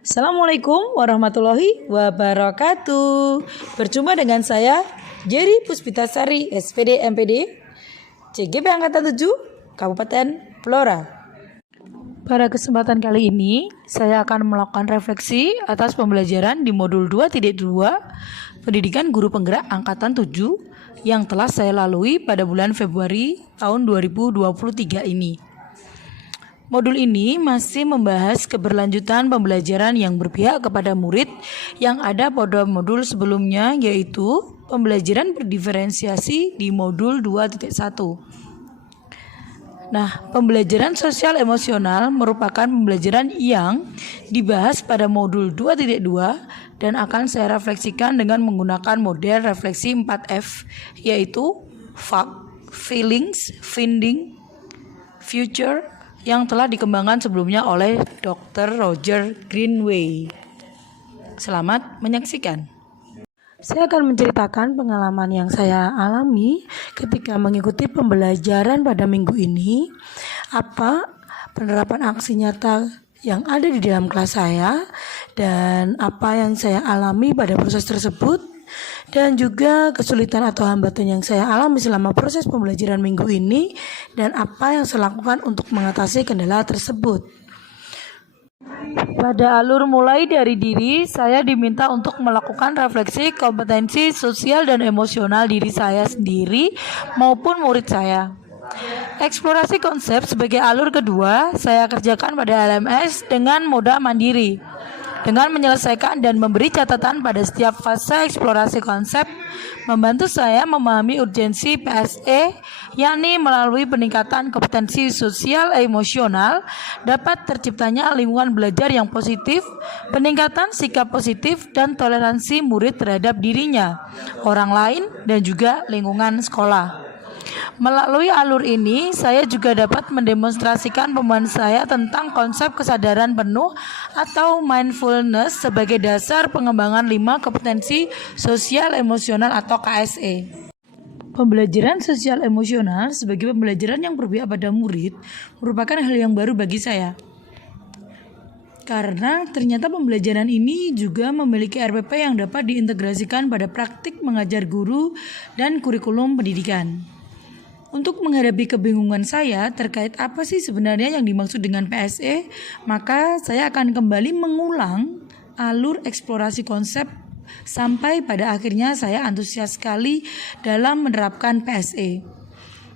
Assalamualaikum warahmatullahi wabarakatuh. Berjumpa dengan saya Jerry Puspitasari, SPD MPD, CGP Angkatan 7, Kabupaten Blora. Pada kesempatan kali ini, saya akan melakukan refleksi atas pembelajaran di modul 2.2 Pendidikan Guru Penggerak Angkatan 7 yang telah saya lalui pada bulan Februari tahun 2023 ini. Modul ini masih membahas keberlanjutan pembelajaran yang berpihak kepada murid yang ada pada modul sebelumnya, yaitu pembelajaran berdiferensiasi di modul 2.1. Nah, pembelajaran sosial emosional merupakan pembelajaran yang dibahas pada modul 2.2 dan akan saya refleksikan dengan menggunakan model refleksi 4F, yaitu fact, feelings, finding, future, yang telah dikembangkan sebelumnya oleh Dr. Roger Greenway. Selamat menyaksikan. Saya akan menceritakan pengalaman yang saya alami ketika mengikuti pembelajaran pada minggu ini, apa penerapan aksi nyata yang ada di dalam kelas saya, dan apa yang saya alami pada proses tersebut, dan juga kesulitan atau hambatan yang saya alami selama proses pembelajaran minggu ini, dan apa yang saya lakukan untuk mengatasi kendala tersebut. Pada alur mulai dari diri, saya diminta untuk melakukan refleksi kompetensi sosial dan emosional diri saya sendiri maupun murid saya. Eksplorasi konsep sebagai alur kedua, saya kerjakan pada LMS dengan moda mandiri. Dengan menyelesaikan dan memberi catatan pada setiap fase eksplorasi konsep, membantu saya memahami urgensi PSE, yakni melalui peningkatan kompetensi sosial emosional, dapat terciptanya lingkungan belajar yang positif, peningkatan sikap positif dan toleransi murid terhadap dirinya, orang lain, dan juga lingkungan sekolah. Melalui alur ini, saya juga dapat mendemonstrasikan pemahaman saya tentang konsep kesadaran penuh atau mindfulness sebagai dasar pengembangan 5 kompetensi sosial emosional atau KSE. Pembelajaran sosial emosional sebagai pembelajaran yang berpihak pada murid merupakan hal yang baru bagi saya. Karena ternyata pembelajaran ini juga memiliki RPP yang dapat diintegrasikan pada praktik mengajar guru dan kurikulum pendidikan. Untuk menghadapi kebingungan saya terkait apa sih sebenarnya yang dimaksud dengan PSE, maka saya akan kembali mengulang alur eksplorasi konsep sampai pada akhirnya saya antusias sekali dalam menerapkan PSE.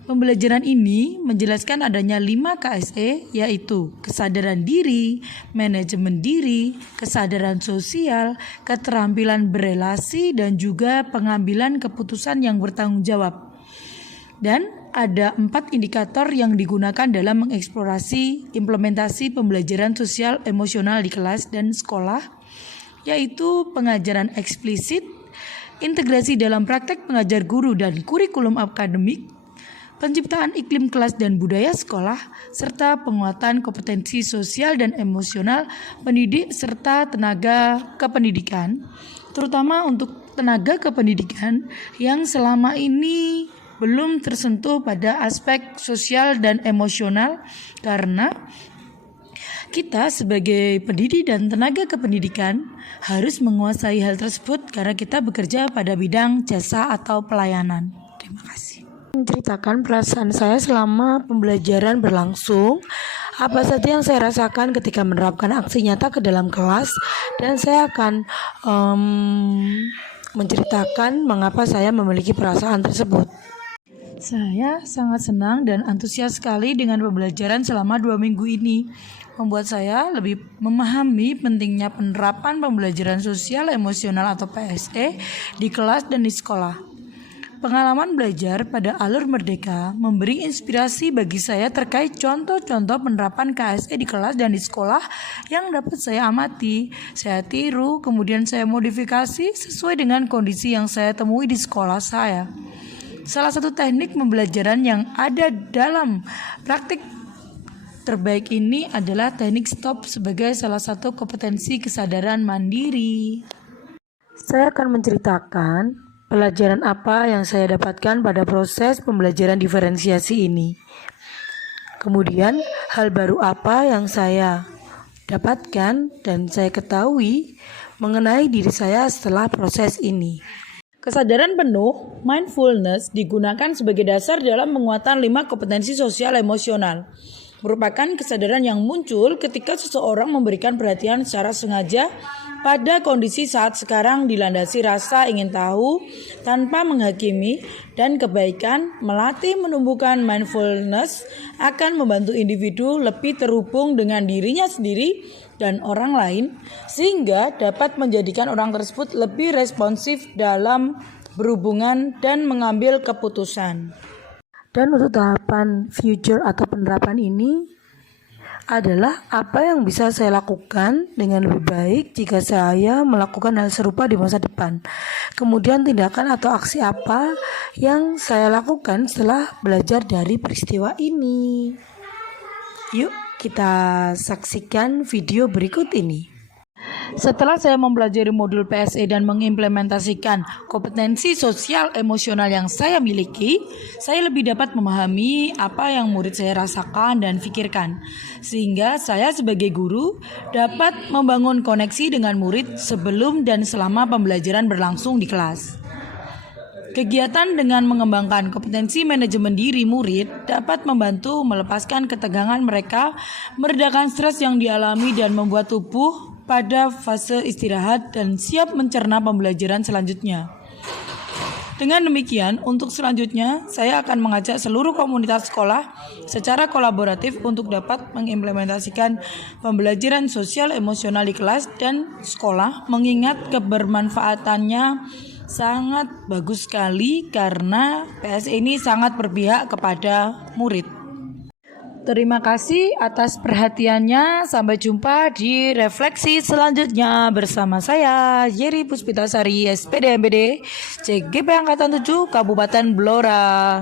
Pembelajaran ini menjelaskan adanya 5 KSE, yaitu kesadaran diri, manajemen diri, kesadaran sosial, keterampilan berelasi, dan juga pengambilan keputusan yang bertanggung jawab. Dan ada 4 indikator yang digunakan dalam mengeksplorasi implementasi pembelajaran sosial emosional di kelas dan sekolah, yaitu pengajaran eksplisit, integrasi dalam praktek pengajar guru dan kurikulum akademik, penciptaan iklim kelas dan budaya sekolah, serta penguatan kompetensi sosial dan emosional pendidik serta tenaga kependidikan, terutama untuk tenaga kependidikan yang selama ini belum tersentuh pada aspek sosial dan emosional, karena kita sebagai pendidik dan tenaga kependidikan harus menguasai hal tersebut karena kita bekerja pada bidang jasa atau pelayanan. Terima kasih. Menceritakan perasaan saya selama pembelajaran berlangsung, apa saja yang saya rasakan ketika menerapkan aksi nyata ke dalam kelas, dan saya akan menceritakan mengapa saya memiliki perasaan tersebut. Saya sangat senang dan antusias sekali dengan pembelajaran selama 2 minggu ini. Membuat saya lebih memahami pentingnya penerapan pembelajaran sosial emosional atau PSE di kelas dan di sekolah. Pengalaman belajar pada alur merdeka memberi inspirasi bagi saya terkait contoh-contoh penerapan KSE di kelas dan di sekolah yang dapat saya amati, saya tiru, kemudian saya modifikasi sesuai dengan kondisi yang saya temui di sekolah saya. Salah satu teknik pembelajaran yang ada dalam praktik terbaik ini adalah teknik STOP sebagai salah satu kompetensi kesadaran mandiri. Saya akan menceritakan pelajaran apa yang saya dapatkan pada proses pembelajaran diferensiasi ini. Kemudian, hal baru apa yang saya dapatkan dan saya ketahui mengenai diri saya setelah proses ini. Kesadaran penuh, mindfulness digunakan sebagai dasar dalam penguatan 5 kompetensi sosial emosional. Merupakan kesadaran yang muncul ketika seseorang memberikan perhatian secara sengaja pada kondisi saat sekarang dilandasi rasa ingin tahu tanpa menghakimi, dan kebaikan melatih menumbuhkan mindfulness akan membantu individu lebih terhubung dengan dirinya sendiri dan orang lain sehingga dapat menjadikan orang tersebut lebih responsif dalam berhubungan dan mengambil keputusan. Dan untuk tahapan future atau penerapan ini adalah apa yang bisa saya lakukan dengan lebih baik jika saya melakukan hal serupa di masa depan. Kemudian tindakan atau aksi apa yang saya lakukan setelah belajar dari peristiwa ini. Yuk kita saksikan video berikut ini. Setelah saya mempelajari modul PSE dan mengimplementasikan kompetensi sosial emosional yang saya miliki, saya lebih dapat memahami apa yang murid saya rasakan dan pikirkan, sehingga saya sebagai guru dapat membangun koneksi dengan murid sebelum dan selama pembelajaran berlangsung di kelas. Kegiatan dengan mengembangkan kompetensi manajemen diri murid dapat membantu melepaskan ketegangan mereka, meredakan stres yang dialami dan membuat tubuh pada fase istirahat dan siap mencerna pembelajaran selanjutnya. Dengan demikian, untuk selanjutnya saya akan mengajak seluruh komunitas sekolah secara kolaboratif untuk dapat mengimplementasikan pembelajaran sosial emosional di kelas dan sekolah, mengingat kebermanfaatannya sangat bagus sekali karena PSE ini sangat berpihak kepada murid. Terima kasih atas perhatiannya. Sampai jumpa di refleksi selanjutnya bersama saya, Yeri Puspitasari, SPD MPD, CGP Angkatan 7, Kabupaten Blora.